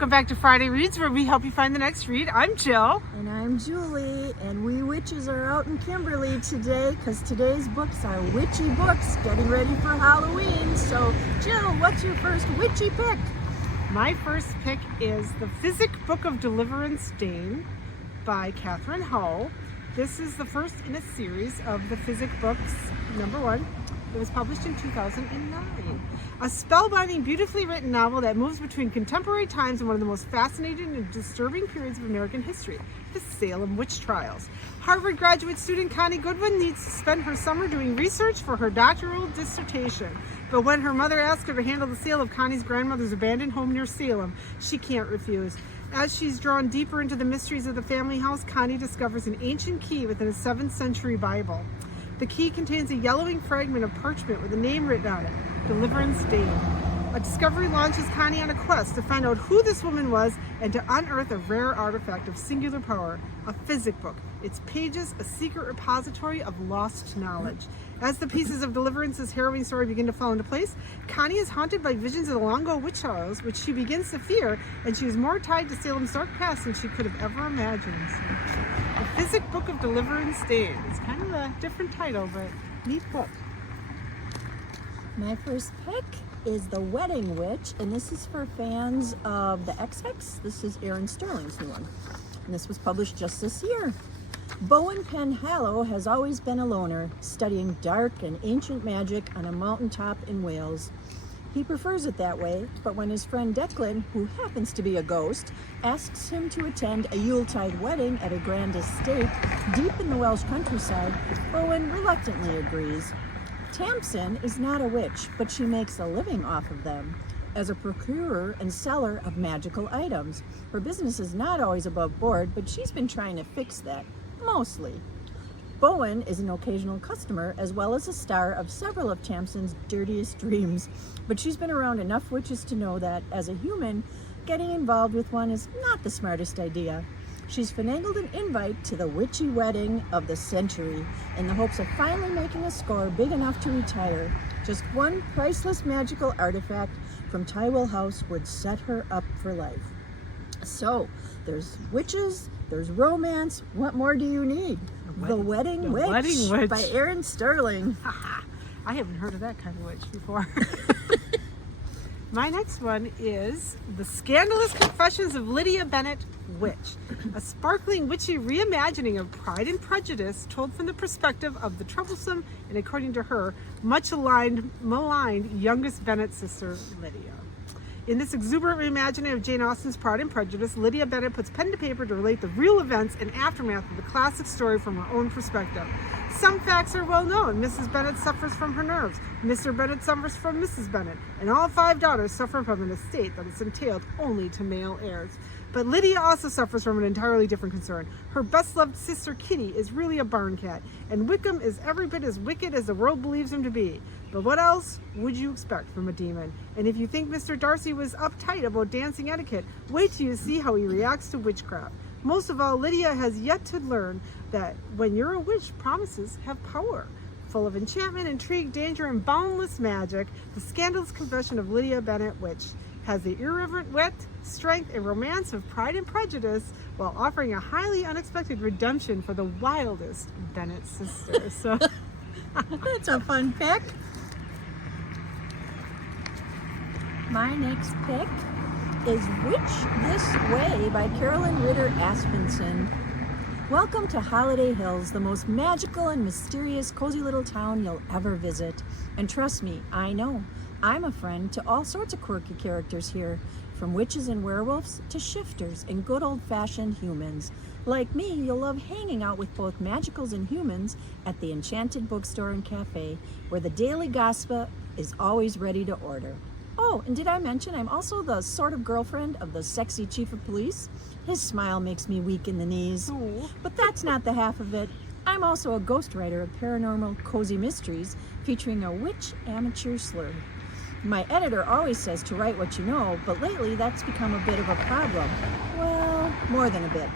Welcome back to Friday Reads, where we help you find the next read. I'm Jill. And I'm Julie, and we witches are out in Kimberly today because today's books are witchy books, getting ready for Halloween. So, Jill, what's your first witchy pick? My first pick is The Physic Book of Deliverance Dane by Catherine Hull. This is the first in a series of the Physic books, number 1. It was published in 2009. A spellbinding, beautifully written novel that moves between contemporary times and one of the most fascinating and disturbing periods of American history, the Salem witch trials. Harvard graduate student Connie Goodwin needs to spend her summer doing research for her doctoral dissertation. But when her mother asks her to handle the sale of Connie's grandmother's abandoned home near Salem, she can't refuse. As she's drawn deeper into the mysteries of the family house, Connie discovers an ancient key within a 7th century Bible. The key contains a yellowing fragment of parchment with a name written on it, Deliverance Dane. A discovery launches Connie on a quest to find out who this woman was and to unearth a rare artifact of singular power, a physic book, its pages a secret repository of lost knowledge. As the pieces of Deliverance's harrowing story begin to fall into place, Connie is haunted by visions of the long-ago witch trials, which she begins to fear, and she is more tied to Salem's dark past than she could have ever imagined. The Physic Book of Deliverance Dane. It's kind of a different title, but neat book. My first pick is The Wedding Witch, and this is for fans of the XX. This is Aaron Sterling's new one, and this was published just this year. Bowen Penhallow has always been a loner, studying dark and ancient magic on a mountaintop in Wales. He prefers it that way, but when his friend Declan, who happens to be a ghost, asks him to attend a Yuletide wedding at a grand estate deep in the Welsh countryside, Bowen reluctantly agrees. Tamsin is not a witch, but she makes a living off of them as a procurer and seller of magical items. Her business is not always above board, but she's been trying to fix that, mostly. Bowen is an occasional customer as well as a star of several of Tamsin's dirtiest dreams, but she's been around enough witches to know that, as a human, getting involved with one is not the smartest idea. She's finagled an invite to the witchy wedding of the century in the hopes of finally making a score big enough to retire. Just one priceless magical artifact from Tywell House would set her up for life. So, there's witches, there's romance. What more do you need? The Wedding Witch by Aaron Sterling. I haven't heard of that kind of witch before. My next one is The Scandalous Confessions of Lydia Bennet, Witch, a sparkling witchy reimagining of Pride and Prejudice told from the perspective of the troublesome and, according to her, much maligned youngest Bennet sister, Lydia. In this exuberant reimagining of Jane Austen's Pride and Prejudice, Lydia Bennet puts pen to paper to relate the real events and aftermath of the classic story from her own perspective. Some facts are well known. Mrs. Bennet suffers from her nerves. Mr. Bennet suffers from Mrs. Bennet. And all 5 daughters suffer from an estate that is entailed only to male heirs. But Lydia also suffers from an entirely different concern. Her best-loved sister Kitty is really a barn cat, and Wickham is every bit as wicked as the world believes him to be. But what else would you expect from a demon? And if you think Mr. Darcy was uptight about dancing etiquette, wait till you see how he reacts to witchcraft. Most of all, Lydia has yet to learn that when you're a witch, promises have power. Full of enchantment, intrigue, danger, and boundless magic, The Scandalous Confession of Lydia Bennet, Witch, has the irreverent wit, strength, and romance of Pride and Prejudice while offering a highly unexpected redemption for the wildest Bennet sisters. So That's a fun pick. My next pick is Witch This Way by Carolyn Ritter Aspenson. Welcome to Holiday Hills, the most magical and mysterious cozy little town you'll ever visit. And trust me, I know, I'm a friend to all sorts of quirky characters here, from witches and werewolves to shifters and good old-fashioned humans. Like me, you'll love hanging out with both magicals and humans at the Enchanted Bookstore and Cafe, where the daily gossip is always ready to order. Oh, and did I mention I'm also the sort of girlfriend of the sexy chief of police? His smile makes me weak in the knees. Ooh. But that's not the half of it. I'm also a ghostwriter of paranormal cozy mysteries featuring a witch amateur sleuth. My editor always says to write what you know, but lately that's become a bit of a problem. Well, more than a bit.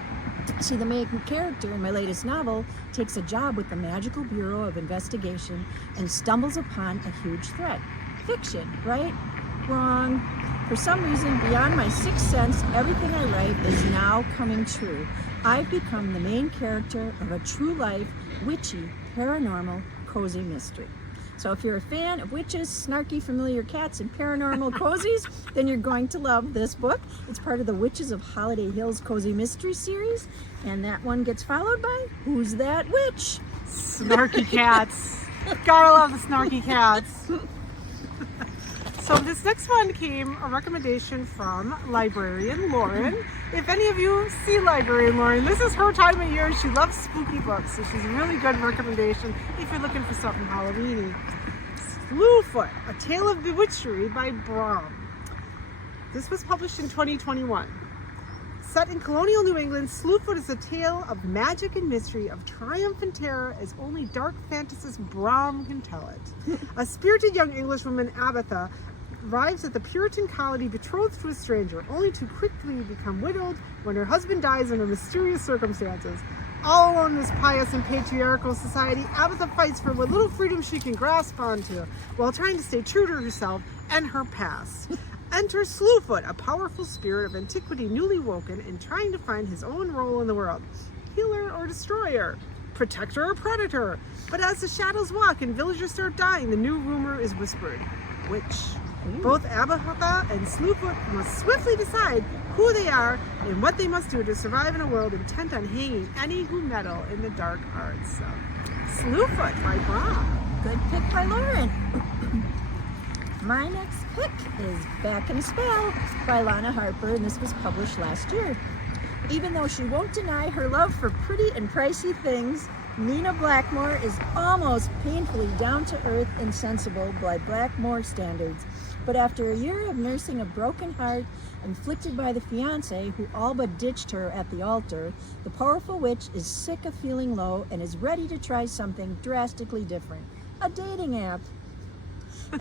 See, the main character in my latest novel takes a job with the Magical Bureau of Investigation and stumbles upon a huge threat. Fiction, right? Wrong. For some reason, beyond my sixth sense, everything I write is now coming true. I've become the main character of a true life, witchy, paranormal, cozy mystery. So if you're a fan of witches, snarky, familiar cats, and paranormal cozies, then you're going to love this book. It's part of the Witches of Holiday Hills Cozy Mystery series, and that one gets followed by Who's That Witch? Snarky cats. Gotta love the snarky cats. So this next one came a recommendation from Librarian Lauren. If any of you see Librarian Lauren, this is her time of year. She loves spooky books, so she's a really good recommendation if you're looking for something Halloween-y. Slewfoot, A Tale of Bewitchery by Brom. This was published in 2021. Set in colonial New England, Slewfoot is a tale of magic and mystery, of triumph and terror, as only dark fantasist Brom can tell it. A spirited young Englishwoman, Abatha, arrives at the Puritan colony betrothed to a stranger, only to quickly become widowed when her husband dies under mysterious circumstances. All alone in this pious and patriarchal society, Abatha fights for what little freedom she can grasp onto, while trying to stay true to herself and her past. Enter Slewfoot, a powerful spirit of antiquity newly woken and trying to find his own role in the world. Healer or destroyer? Protector or predator? But as the shadows walk and villagers start dying, the new rumor is whispered. Witch. Both Abatha and Slewfoot must swiftly decide who they are and what they must do to survive in a world intent on hanging any who meddle in the dark arts. So, Slewfoot by Brom. Good pick by Lauren. My next pick is Back in a Spell by Lana Harper, and this was published last year. Even though she won't deny her love for pretty and pricey things, Nina Blackmore is almost painfully down-to-earth and sensible by Blackmore standards. But after a year of nursing a broken heart inflicted by the fiancé who all but ditched her at the altar, the powerful witch is sick of feeling low and is ready to try something drastically different. A dating app.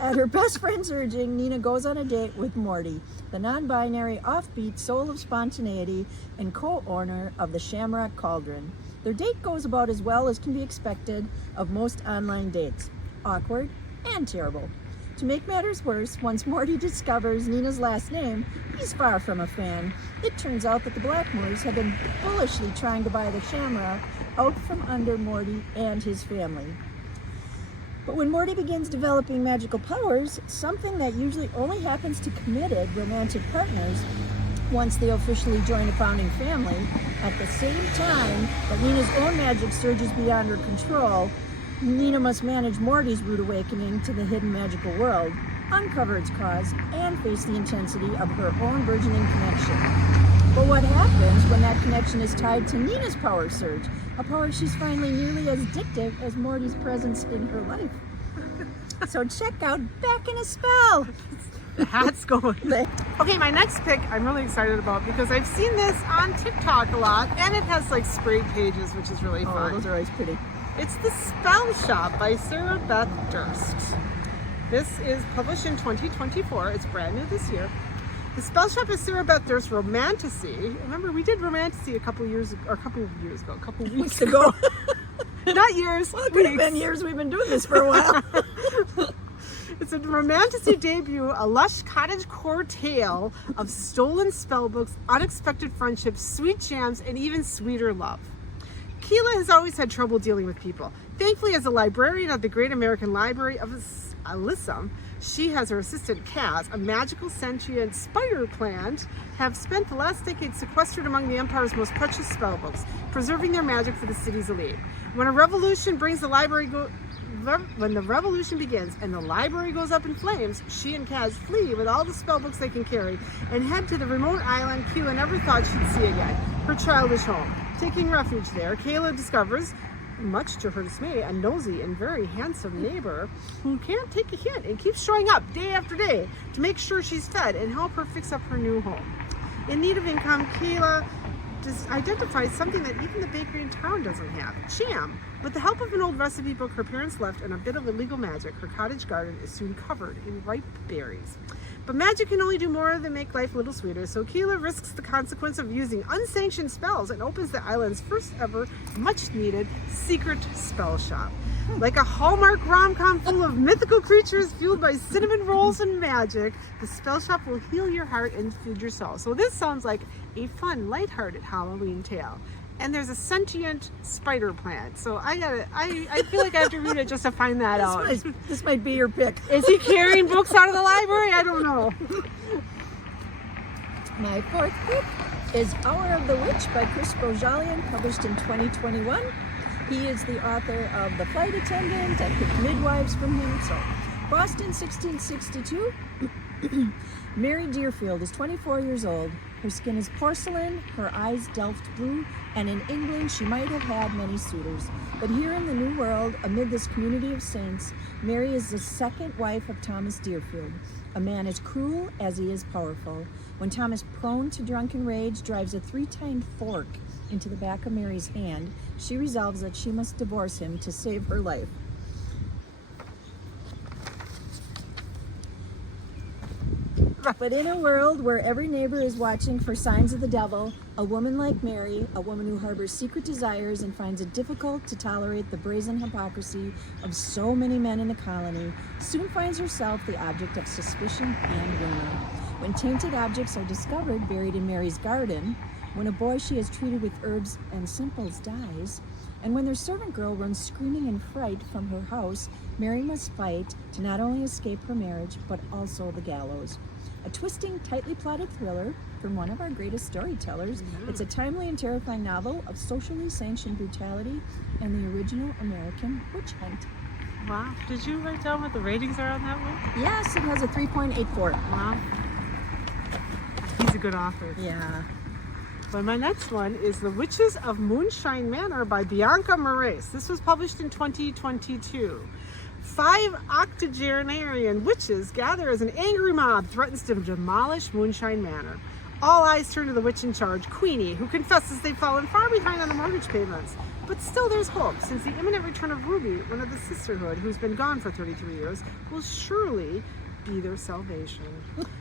At her best friend's urging, Nina goes on a date with Morty, the non-binary, offbeat soul of spontaneity and co-owner of the Shamrock Cauldron. Their date goes about as well as can be expected of most online dates. Awkward and terrible. To make matters worse, once Morty discovers Nina's last name, he's far from a fan. It turns out that the Blackmores have been bullishly trying to buy the Shamrock out from under Morty and his family. But when Morty begins developing magical powers, something that usually only happens to committed romantic partners once they officially join a founding family, at the same time that Nina's own magic surges beyond her control, Nina must manage Morty's rude awakening to the hidden magical world, uncover its cause, and face the intensity of her own burgeoning connection. But what happens when that connection is tied to Nina's power surge, a power she's finally nearly as addictive as Morty's presence in her life? So check out Back in a Spell. The hat's going. Okay, my next pick I'm really excited about because I've seen this on TikTok a lot, and it has like sprayed pages, which is really fun. Those are always pretty. It's The Spell Shop by Sarah Beth Durst. This is published in 2024. It's brand new this year. The Spell Shop is Sarah Beth Durst Romantasy. Remember, we did Romantasy a couple weeks ago. Not years, Well, it could have been years. We've been doing this for a while. It's a Romantasy debut, a lush cottagecore tale of stolen spellbooks, unexpected friendships, sweet jams, and even sweeter love. Keela has always had trouble dealing with people. Thankfully, as a librarian at the Great American Library of Alyssum, she has her assistant Kaz, a magical sentient spider plant, have spent the last decade sequestered among the Empire's most precious spellbooks, preserving their magic for the city's elite. When the revolution begins and the library goes up in flames, she and Kaz flee with all the spellbooks they can carry and head to the remote island Keela never thought she'd see again, her childish home. Taking refuge there, Kayla discovers, much to her dismay, a nosy and very handsome neighbor who can't take a hint and keeps showing up day after day to make sure she's fed and help her fix up her new home. In need of income, Kayla identifies something that even the bakery in town doesn't have, jam. With the help of an old recipe book her parents left and a bit of illegal magic, her cottage garden is soon covered in ripe berries. But magic can only do more than make life a little sweeter, so Keela risks the consequence of using unsanctioned spells and opens the island's first ever, much needed, secret spell shop. Like a Hallmark rom-com full of mythical creatures fueled by cinnamon rolls and magic, the spell shop will heal your heart and feed your soul. So this sounds like a fun, lighthearted Halloween tale. And there's a sentient spider plant. So I feel like I have to read it just to find that out. This might be your pick. Is he carrying books out of the library? I don't know. My fourth book is Hour of the Witch by Chris Bojalian, published in 2021. He is the author of The Flight Attendant. I picked Midwives from him. So, Boston, 1662. Mary Deerfield is 24 years old. Her skin is porcelain, her eyes Delft blue, and in England she might have had many suitors. But here in the New World, amid this community of saints, Mary is the second wife of Thomas Deerfield, a man as cruel as he is powerful. When Thomas, prone to drunken rage, drives a 3-tined fork into the back of Mary's hand, she resolves that she must divorce him to save her life. But in a world where every neighbor is watching for signs of the devil, a woman like Mary, a woman who harbors secret desires and finds it difficult to tolerate the brazen hypocrisy of so many men in the colony, soon finds herself the object of suspicion and rumor. When tainted objects are discovered buried in Mary's garden, when a boy she has treated with herbs and simples dies, and when their servant girl runs screaming in fright from her house, Mary must fight to not only escape her marriage, but also the gallows. A twisting, tightly plotted thriller from one of our greatest storytellers. It's a timely and terrifying novel of socially sanctioned brutality and the original American witch hunt. Wow. Did you write down what the ratings are on that one? Yes, it has a 3.84. Wow. He's a good author. Yeah. But my next one is The Witches of Moonshine Manor by Bianca Moraes. This was published in 2022. 5 octogenarian witches gather as an angry mob threatens to demolish Moonshine Manor. All eyes turn to the witch in charge, Queenie, who confesses they've fallen far behind on the mortgage payments. But still there's hope, since the imminent return of Ruby, one of the sisterhood who's been gone for 33 years, will surely be their salvation.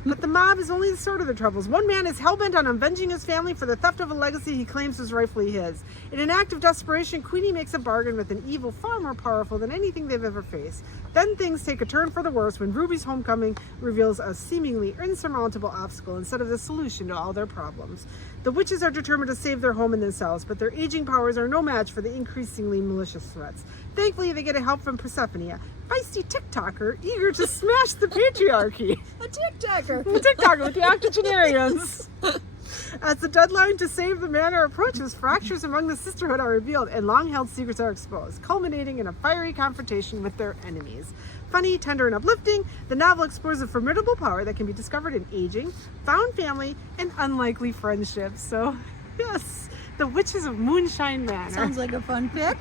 But the mob is only the start of their troubles. One man is hell-bent on avenging his family for the theft of a legacy he claims was rightfully his. In an act of desperation, Queenie makes a bargain with an evil far more powerful than anything they've ever faced. Then things take a turn for the worse when Ruby's homecoming reveals a seemingly insurmountable obstacle instead of the solution to all their problems. The witches are determined to save their home and themselves, but their aging powers are no match for the increasingly malicious threats. Thankfully, they get help from Persephone, a feisty TikToker eager to smash the patriarchy. A TikToker! A TikToker with the octogenarians. As the deadline to save the manor approaches, fractures among the sisterhood are revealed and long-held secrets are exposed, culminating in a fiery confrontation with their enemies. Funny, tender, and uplifting, the novel explores a formidable power that can be discovered in aging, found family, and unlikely friendships. So, yes, The Witches of Moonshine Manor. Sounds like a fun pick.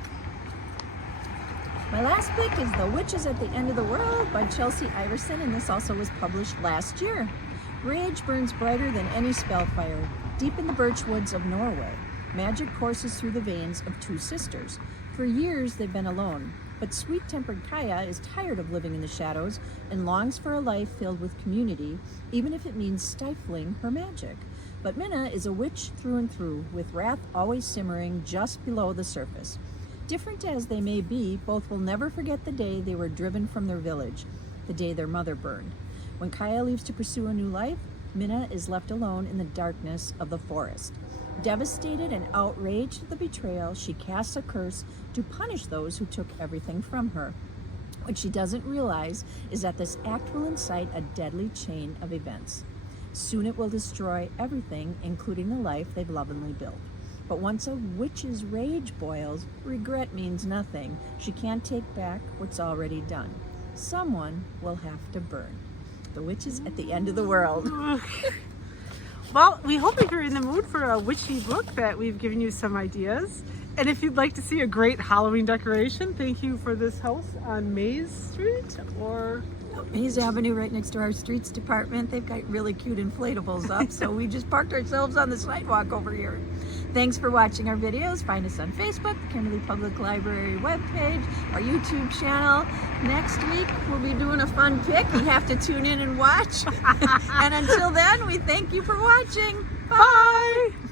My last pick is The Witches at the End of the World by Chelsea Iverson, and this also was published last year. Rage burns brighter than any spellfire. Deep in the birch woods of Norway, magic courses through the veins of 2 sisters. For years they've been alone, but sweet-tempered Kaya is tired of living in the shadows and longs for a life filled with community, even if it means stifling her magic. But Minna is a witch through and through, with wrath always simmering just below the surface. Different as they may be, both will never forget the day they were driven from their village, the day their mother burned. When Kaya leaves to pursue a new life, Minna is left alone in the darkness of the forest. Devastated and outraged at the betrayal, she casts a curse to punish those who took everything from her. What she doesn't realize is that this act will incite a deadly chain of events. Soon it will destroy everything, including the life they've lovingly built. But once a witch's rage boils, regret means nothing. She can't take back what's already done. Someone will have to burn. The Witches at the End of the World. Well, we hope if you're in the mood for a witchy book that we've given you some ideas. And if you'd like to see a great Halloween decoration, thank you for this house on Maze Street or Maze Avenue, right next to our streets department. They've got really cute inflatables up, so we just parked ourselves on the sidewalk over here. Thanks for watching our videos. Find us on Facebook, the Kimberly Public Library webpage, our YouTube channel. Next week, we'll be doing a fun pick. You have to tune in and watch. And until then, we thank you for watching. Bye! Bye.